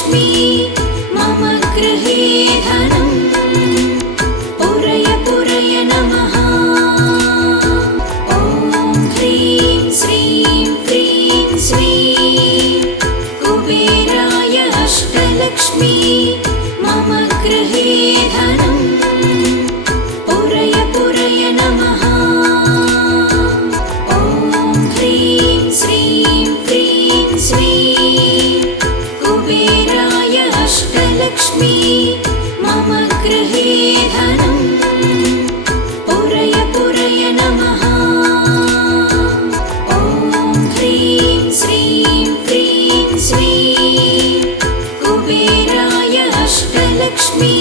अष्टलक्ष्मी मम गृहे धनम् पूरय पूरय नमः। ॐ ह्रीं श्रीं क्रीं श्रीं कुबेराय अष्टलक्ष्मी मम गृहे धनम् पूरय पूरय नमः। ॐ ह्रीं श्रीं क्रीं श्रीं कुबेराय अष्टलक्ष्मी मम गृहे धनम् पूरय पूरय नमः। ॐ ह्रीं श्रीं क्रीं श्रीं कुबेराय अष्टलक्ष्मी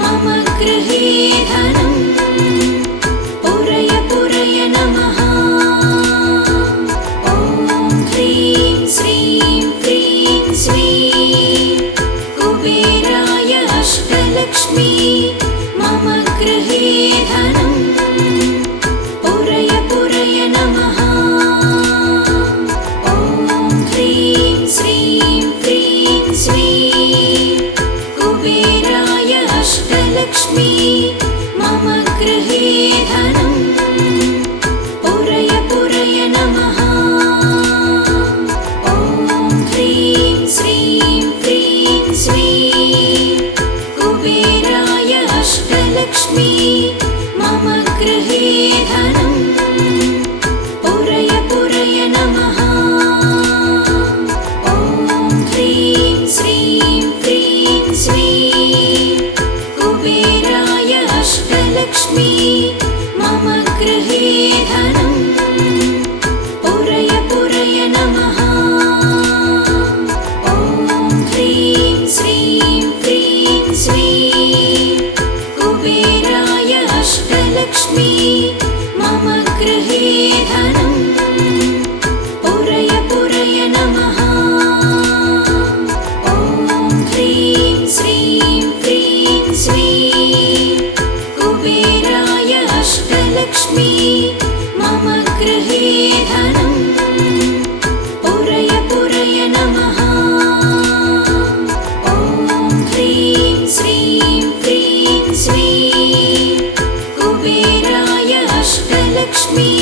मम गृहे धनम् पूरय पूरय नमः। ॐ ह्रीं श्रीं क्रीं श्रीं कुबेराय अष्टलक्ष्मी मम गृहे धनम् पूरय पूरय नमः। ॐ ह्रीं श्रीं क्रीं श्रीं कुबेराय अष्टलक्ष्मी मम गृहे धनम् पूरय पूरय नमः। ॐ ह्रीं श्रीं क्रीं श्रीं कुबेराय अष्टलक्ष्मी मम गृहे धनम् पूरय पूरय नमः। ॐ ह्रीं श्रीं क्रीं श्रीं कुबेराय अष्टलक्ष्मी मम गृहे धनम् पूरय पूरय नमः। ॐ ह्रीं श्रीं क्रीं श्रीं कुबेराय अष्टलक्ष्मी मम गृहे धनम् पूरय पूरय नमः। ॐ ह्रीं श्रीं क्रीं श्रीं कुबेराय अष्टलक्ष्मी मम गृहे धनम् पूरय पूरय नमः। ॐ ह्रीं श्रीं क्रीं श्रीं कुबेराय अष्टलक्ष्मी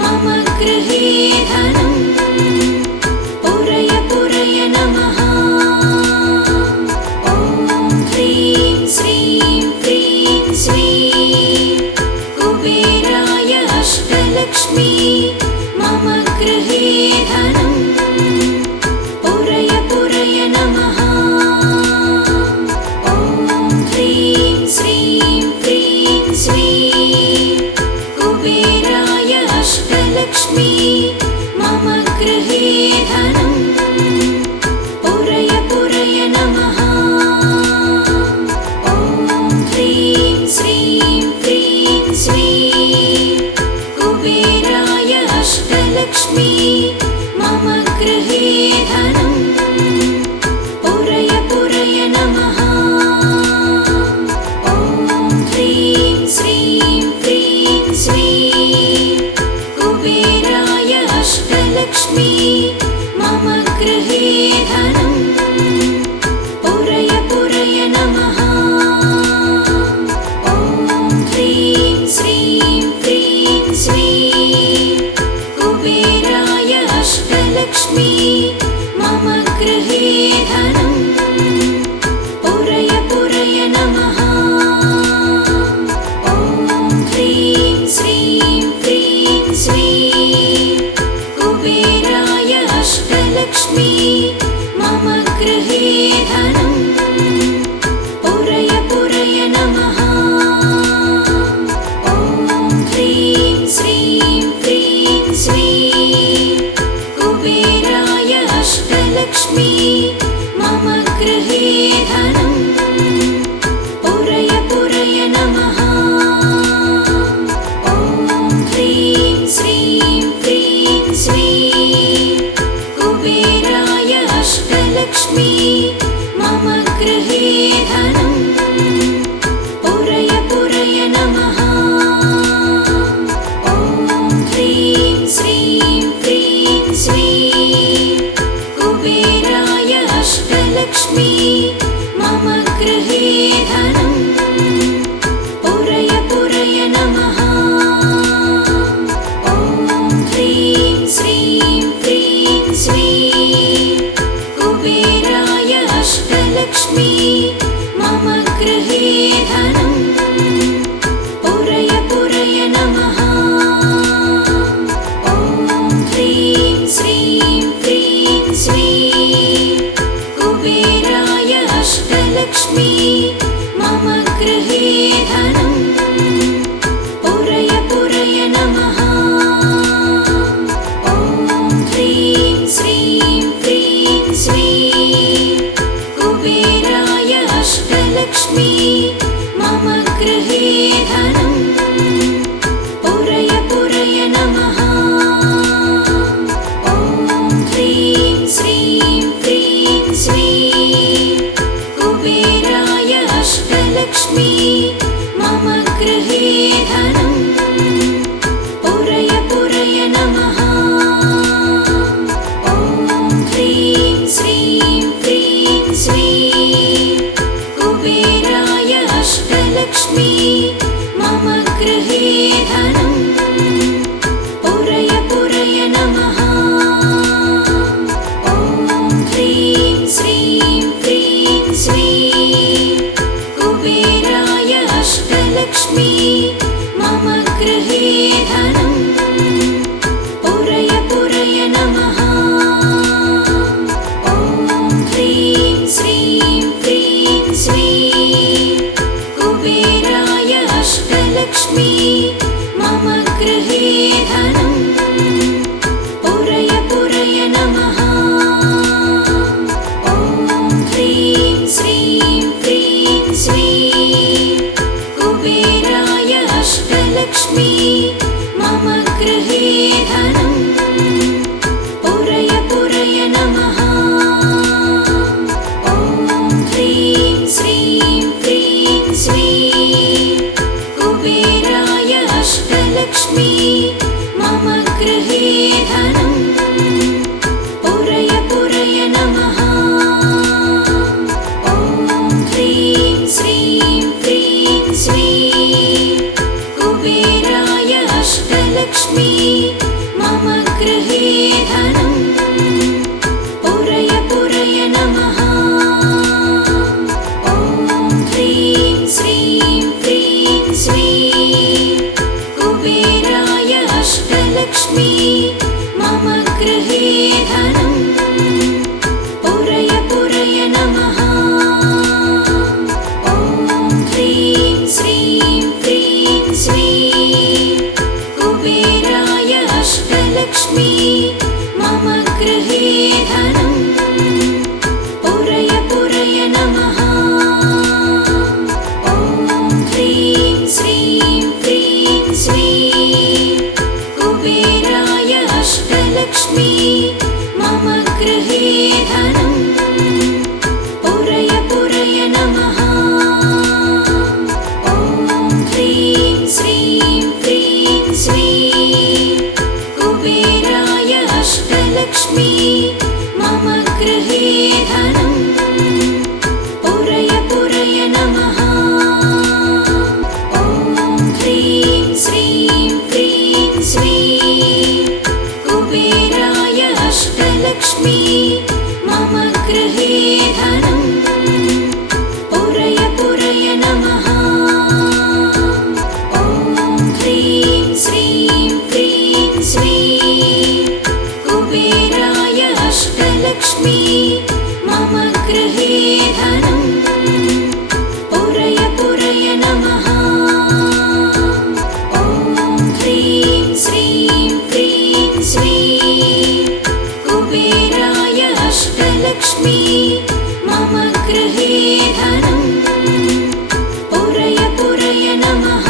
मम गृहे धनम् पूरय पूरय नमः। ॐ ह्रीं श्रीं क्रीं श्रीं कुबेराय अष्टलक्ष्मी मम गृहे धनम् पूरय पूरय नमः। ॐ ह्रीं श्रीं क्रीं श्रीं कुबेराय अष्टलक्ष्मी मम गृहे धनम् पूरय पूरय नमः। ॐ ह्रीं श्रीं क्रीं श्रीं कुबेराय अष्टलक्ष्मी मम गृहे धनम् पूरय पूरय नमः। ॐ ह्रीं श्रीं क्रीं श्रीं कुबेराय अष्टलक्ष्मी मम गृहे धनम् पूरय पूरय नमः। ॐ ह्रीं श्रीं क्रीं श्रीं कुबेराय अष्टलक्ष्मी मम गृहे धनम् पूरय पूरय नमः। ॐ ह्रीं श्रीं क्रीं श्रीं कुबेराय अष्टलक्ष्मी मम गृहे धनम् पूरय पूरय नमः। ॐ ह्रीं श्रीं क्रीं श्रीं कुबेराय अष्टलक्ष्मी मम गृहे धनम् पूरय पूरय नमः। ॐ ह्रीं श्रीं क्रीं श्रीं कुबेराय अष्टलक्ष्मी मम गृहे धनम् पूरय पूरय नमः। ॐ ह्रीं श्रीं क्रीं श्रीं कुबेराय अष्टलक्ष्मी मम गृहे धनम् पुरय पुरय नमः। ॐ ह्रीं श्रीं क्रीं श्रीं कुबेराय अष्टलक्ष्मी मम गृहे धनम् पुरय पुरय नमः। ॐ ह्रीं श्रीं क्रीं श्रीं कुबेराय अष्टलक्ष्मी मम गृहे धनम् पुरय पुरय नमः। ॐ ह्रीं श्रीं क्रीं श्रीं कुबेराय अष्टलक्ष्मी मम गृहे धनम् पुरय पुरय नमः। ॐ ह्रीं श्रीं क्रीं श्रीं कुबेराय अष्टलक्ष्मी मम गृहे धनम् पुरय पुरय नमः। ॐ ह्रीं श्रीं क्रीं श्रीं कुबेराय अष्टलक्ष्मी मम गृहे धनम् पुरय पुरय नमः। ॐ ह्रीं श्रीं क्रीं श्रीं कुबेराय अष्टलक्ष्मी मम गृहे धनम् पुरय पुरय नमः। ॐ ह्रीं श्रीं क्रीं श्रीं कुबेराय अष्टलक्ष्मी मम गृहे धनम् पुरय पुरय नमः। ॐ ह्रीं श्रीं क्रीं श्रीं कुबेराय अष्टलक्ष्मी मम गृहे धनम् पुरय पुरय नमः। ॐ ह्रीं श्रीं क्रीं श्रीं कुबेराय अष्टलक्ष्मी मम गृहे धनम् पुरय पुरय नमः।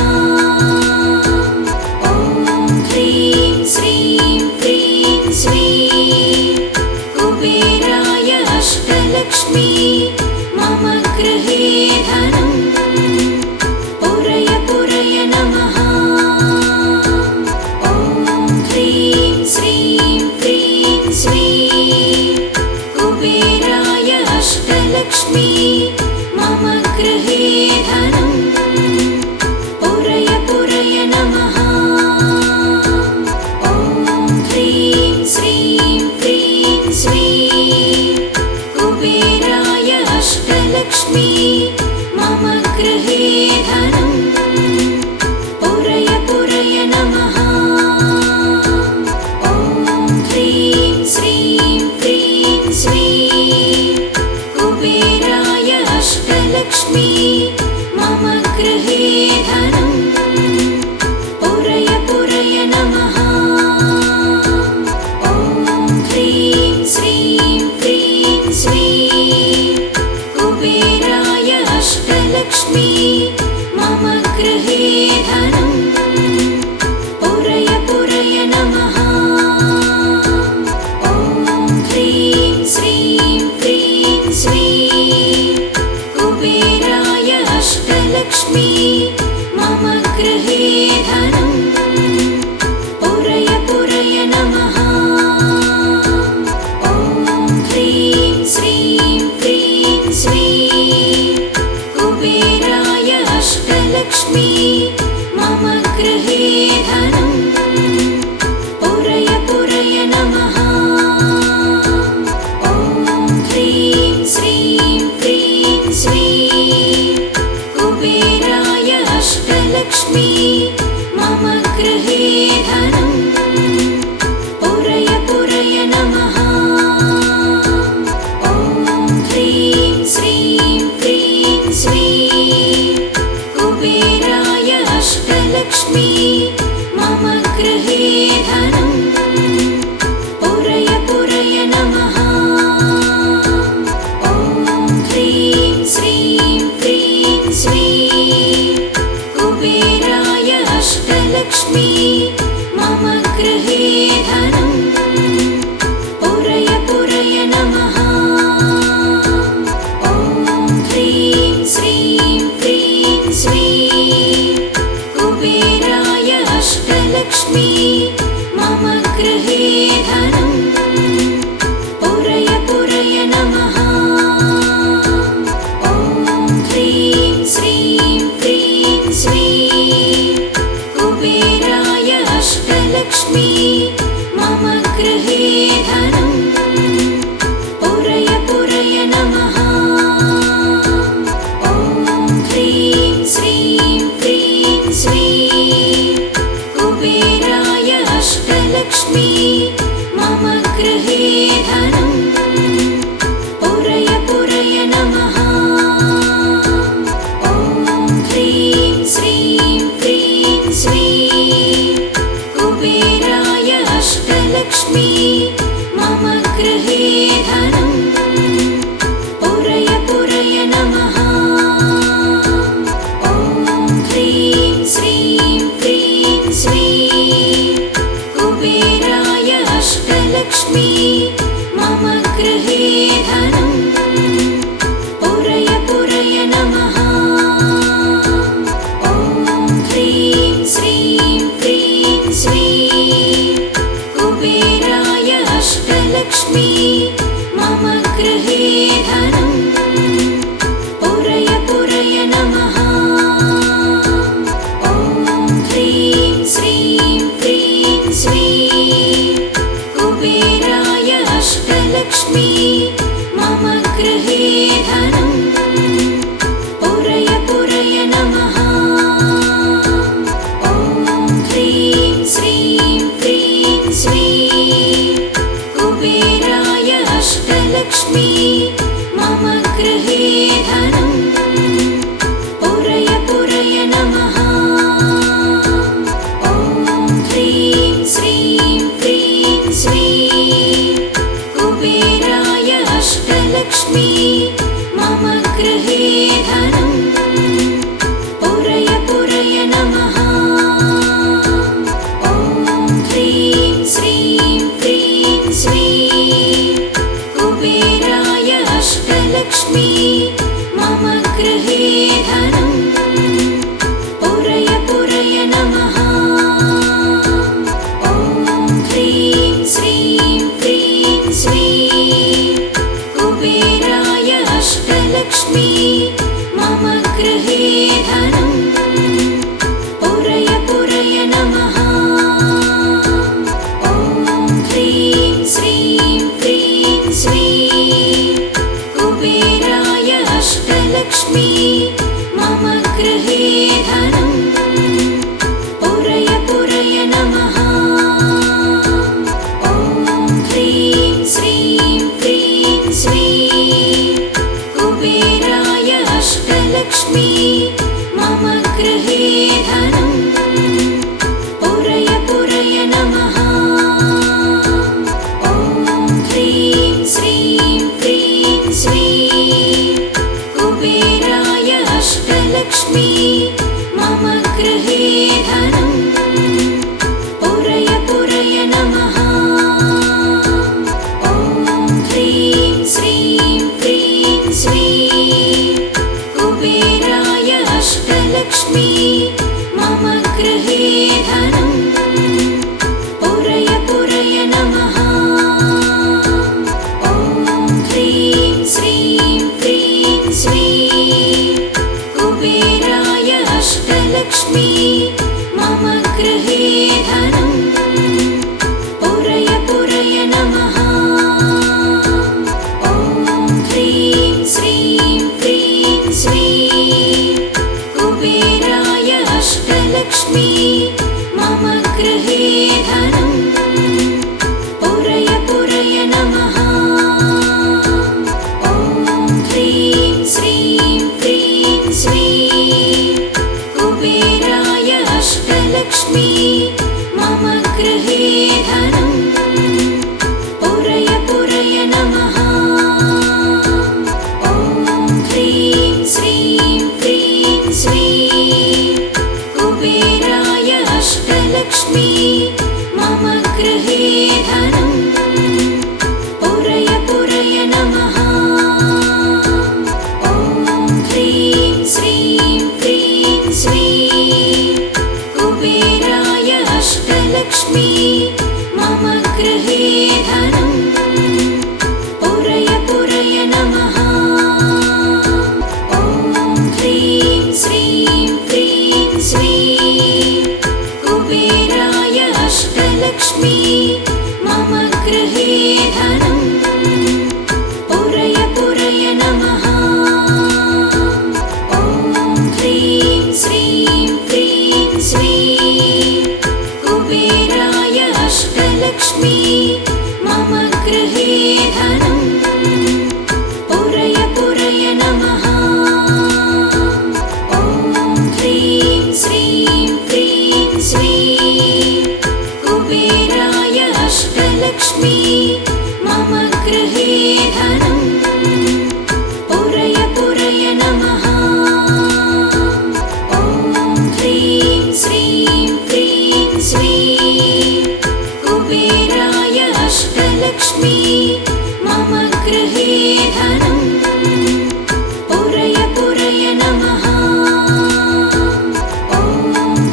ॐ ह्रीं श्रीं क्रीं श्रीं कुबेराय अष्टलक्ष्मी मम गृहे धनम् पुरय पुरय नमः। ॐ ह्रीं श्रीं क्रीं श्रीं कुबेराय अष्टलक्ष्मी मम गृहे धनम् पुरय पुरय नमः। ॐ ह्रीं श्रीं क्रीं श्रीं कुबेराय अष्टलक्ष्मी मम गृहे धनम् पुरय पुरय नमः। ॐ ह्रीं श्रीं क्रीं श्रीं कुबेराय अष्टलक्ष्मी मम गृहे धनम् पुरय पुरय नमः। ॐ ह्रीं श्रीं क्रीं श्रीं कुबेराय अष्टलक्ष्मी मम गृहे धनम् पुरय पुरय नमः। ॐ ह्रीं श्रीं क्रीं श्रीं कुबेराय अष्टलक्ष्मी मम गृहे धनम् पुरय पुरय नमः। ॐ ह्रीं श्रीं क्रीं श्रीं कुबेराय अष्टलक्ष्मी मम गृहे धनम् पुरय पुरय नमः। ॐ ह्रीं श्रीं क्रीं श्रीं कुबेराय अष्टलक्ष्मी मम गृहे धनम् पुरय पुरय नमः। ॐ ह्रीं श्रीं क्रीं श्रीं कुबेराय अष्टलक्ष्मी मम अष्टलक्ष्मी मम गृहे धनं पुरय पुरय नमः। ॐ ह्रीं श्रीं क्रीं श्रीं कुबेराय अष्टलक्ष्मी मम गृहे धनं पुरय पुरय नमः। ॐ ह्रीं श्रीं क्रीं श्रीं कुबेराय अष्टलक्ष्मी मम गृहे धनं पुरय पुरय नमः। ॐ ह्रीं श्रीं क्रीं श्रीं कुबेराय अष्टलक्ष्मी मम गृहे धनं पुरय पुरय नमः। ॐ ह्रीं श्रीं क्रीं श्रीं कुबेराय अष्टलक्ष्मी मम गृहे धनं पुरय पुरय नमः। ॐ ह्रीं श्रीं क्रीं श्रीं कुबेराय अष्टलक्ष्मी मम गृहे धनं पुरय पुरय नमः। ॐ ह्रीं श्रीं क्रीं श्रीं कुबेराय अष्टलक्ष्मी मम गृहे धनं पुरय पुरय नमः। ॐ ह्रीं श्रीं क्रीं श्रीं कुबेराय अष्टलक्ष्मी मम गृहे धनं पुरय पुरय नमः। ॐ ह्रीं श्रीं क्रीं श्रीं कुबेराय अष्टलक्ष्मी मम गृहे धनं पुरय पुरय नमः। ॐ ह्रीं श्रीं क्रीं श्रीं कुबेराय अष्टलक्ष्मी मम गृहे धनं पुरय पुरय नमः। ॐ ह्रीं श्रीं क्रीं श्रीं कुबेराय अष्टलक्ष्मी मम गृहे धनं पुरय पुरय नमः। ॐ ह्रीं श्रीं क्रीं श्रीं कुबेराय अष्टलक्ष्मी मम गृहे धनं पुरय पुरय नमः। ॐ ह्रीं श्रीं क्रीं श्रीं कुबेराय अष्टलक्ष्मी मम गृहे धनं पुरय पुरय नमः। ॐ ह्रीं श्रीं क्रीं श्रीं कुबेराय अष्टलक्ष्मी मम गृहे धनं पुरय पुरय नमः। ॐ ह्रीं श्रीं क्रीं श्रीं कुबेराय अष्टलक्ष्मी मम गृहे धनं पुरय पुरय नमः। ॐ ह्रीं श्रीं क्रीं श्रीं कुबेराय अष्टलक्ष्मी मम गृहे धनं पुरय पुरय नमः। ॐ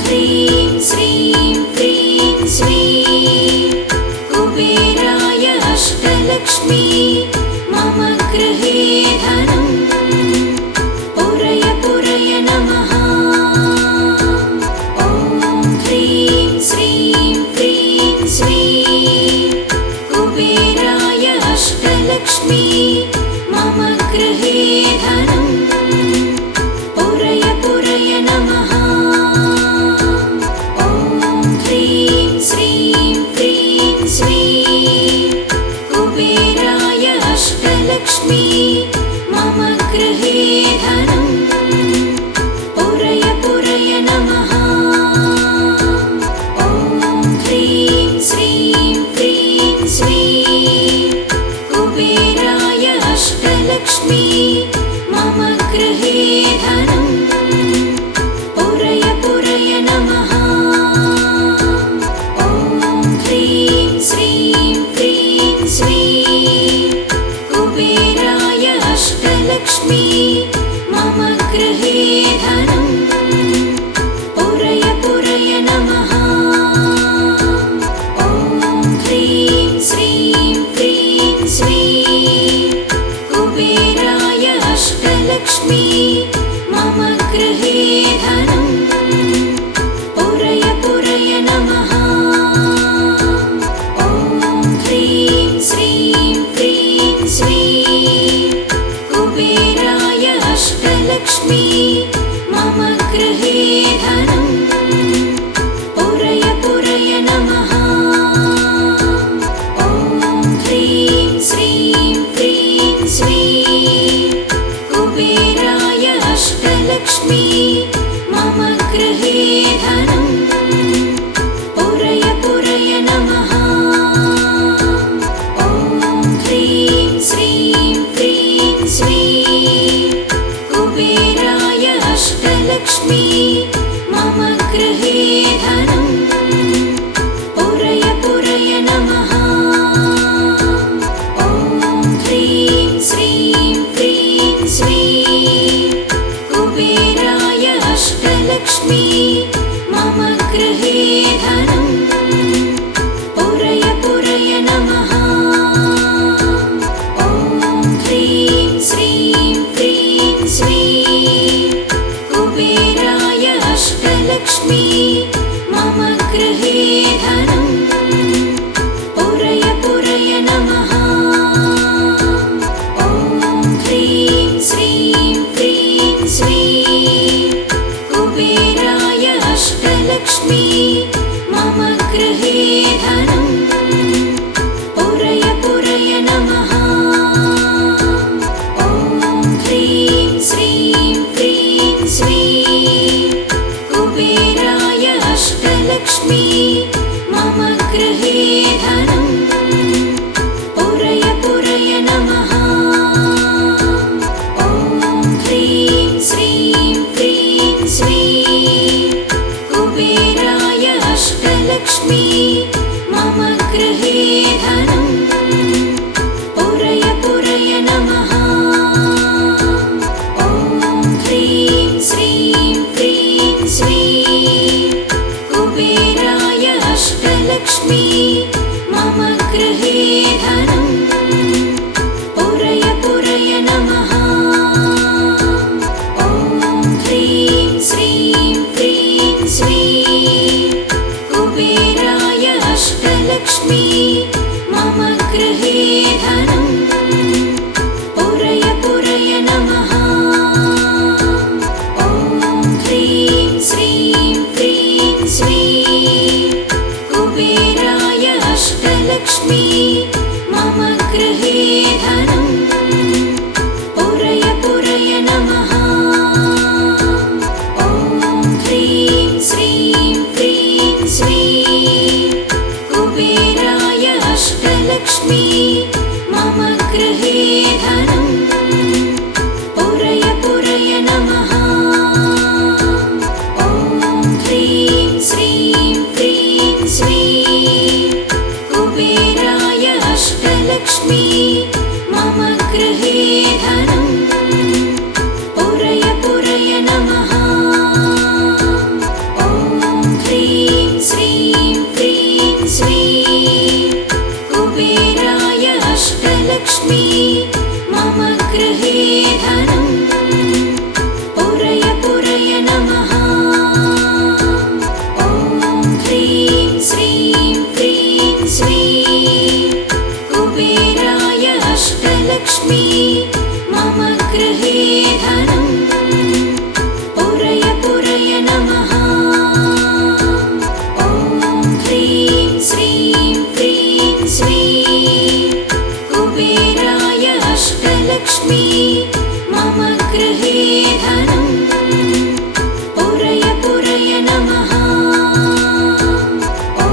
ह्रीं श्रीं क्रीं श्रीं कुबेराय अष्टलक्ष्मी मम गृहे धनं पुरय पुरय नमः। ॐ ह्रीं श्रीं क्रीं श्रीं कुबेराय अष्टलक्ष्मी मम गृहे धनं पुरय पुरय नमः। ॐ ह्रीं श्रीं क्रीं श्रीं कुबेराय अष्टलक्ष्मी मम गृहे धनं पुरय पुरय नमः। ॐ ह्रीं श्रीं क्रीं श्रीं कुबेराय अष्टलक्ष्मी मम गृहे धनं पुरय पुरय नमः। ॐ ह्रीं श्रीं क्रीं श्रीं कुबेराय अष्टलक्ष्मी मम गृहे धनं पुरय पुरय नमः। ॐ ह्रीं श्रीं क्रीं श्रीं कुबेराय अष्टलक्ष्मी मम गृहे धनं पुरय पुरय नमः। ॐ ह्रीं श्रीं क्रीं श्रीं कुबेराय अष्टलक्ष्मी मम गृहे धनं पुरय पुरय नमः। ॐ ह्रीं श्रीं क्रीं श्रीं कुबेराय अष्टलक्ष्मी मम गृहे धनं पुरय पुरय नमः। ॐ ह्रीं श्रीं क्रीं श्रीं कुबेराय अष्टलक्ष्मी मम गृहे धनं पुरय पुरय नमः। ॐ ह्रीं श्रीं क्रीं श्रीं कुबेराय अष्टलक्ष्मी मम गृहे धनं पुरय पुरय नमः। ॐ ह्रीं श्रीं क्रीं श्रीं कुबेराय अष्टलक्ष्मी मम गृहे धनं पुरय पुरय नमः। ॐ ह्रीं श्रीं क्रीं श्रीं कुबेराय अष्टलक्ष्मी मम गृहे धनं पुरय पुरय नमः। ॐ ह्रीं श्रीं क्रीं श्रीं कुबेराय अष्टलक्ष्मी मम गृहे धनं पुरय पुरय नमः। ॐ ह्रीं श्रीं क्रीं श्रीं कुबेराय अष्टलक्ष्मी मम गृहे धनं पुरय पुरय नमः। ॐ ह्रीं श्रीं क्रीं श्रीं कुबेराय अष्टलक्ष्मी मम गृहे धनं पुरय पुरय नमः। ॐ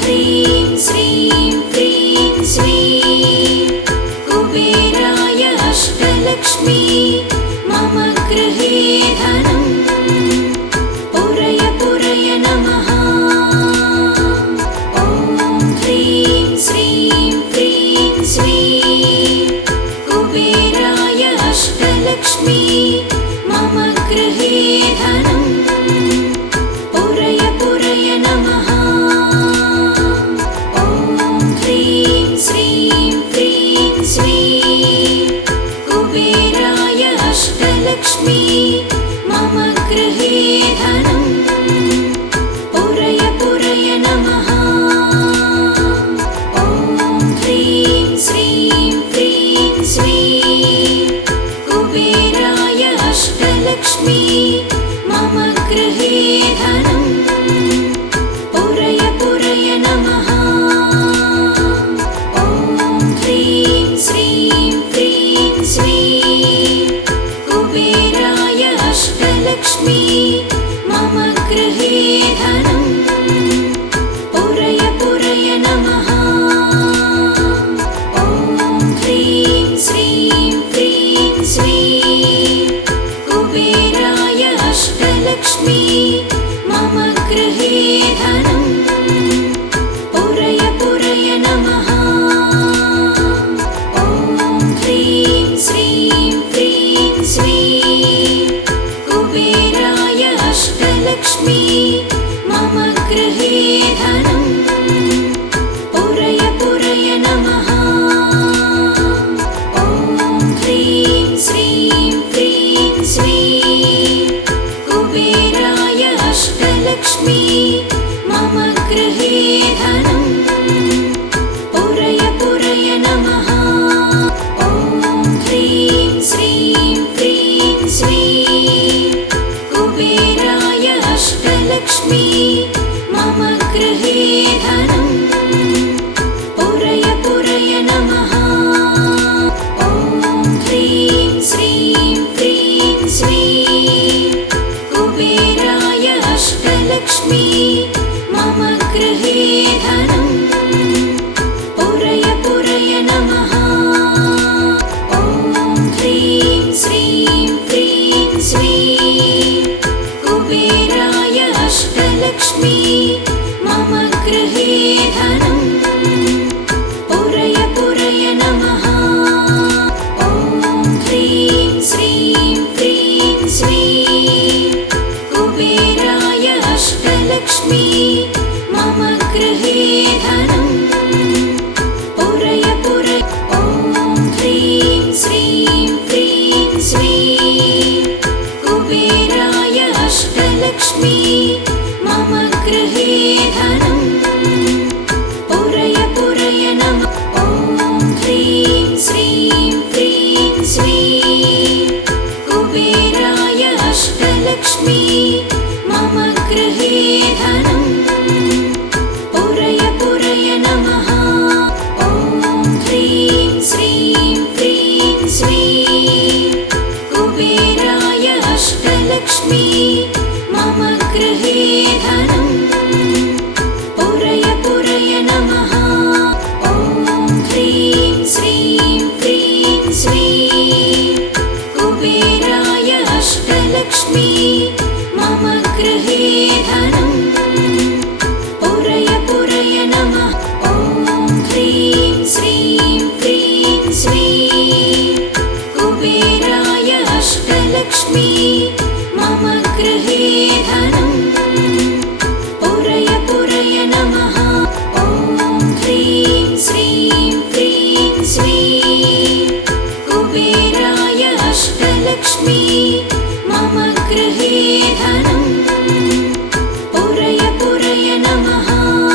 ह्रीं श्रीं क्रीं श्रीं कुबेराय अष्टलक्ष्मी मम गृहे धनं पुरय पुरय नमः। ॐ ह्रीं श्रीं क्रीं श्रीं कुबेराय अष्टलक्ष्मी मम गृहे धनं पुरय पुरय नमः। ॐ ह्रीं श्रीं क्रीं श्रीं कुबेराय अष्टलक्ष्मी मम गृहे धनं पुरय पुरय नमः। ॐ ह्रीं श्रीं क्रीं श्रीं कुबेराय अष्टलक्ष्मी मम गृहे धनं पुरय पुरय नमः। ॐ ह्रीं श्रीं क्रीं श्रीं कुबेराय गृहे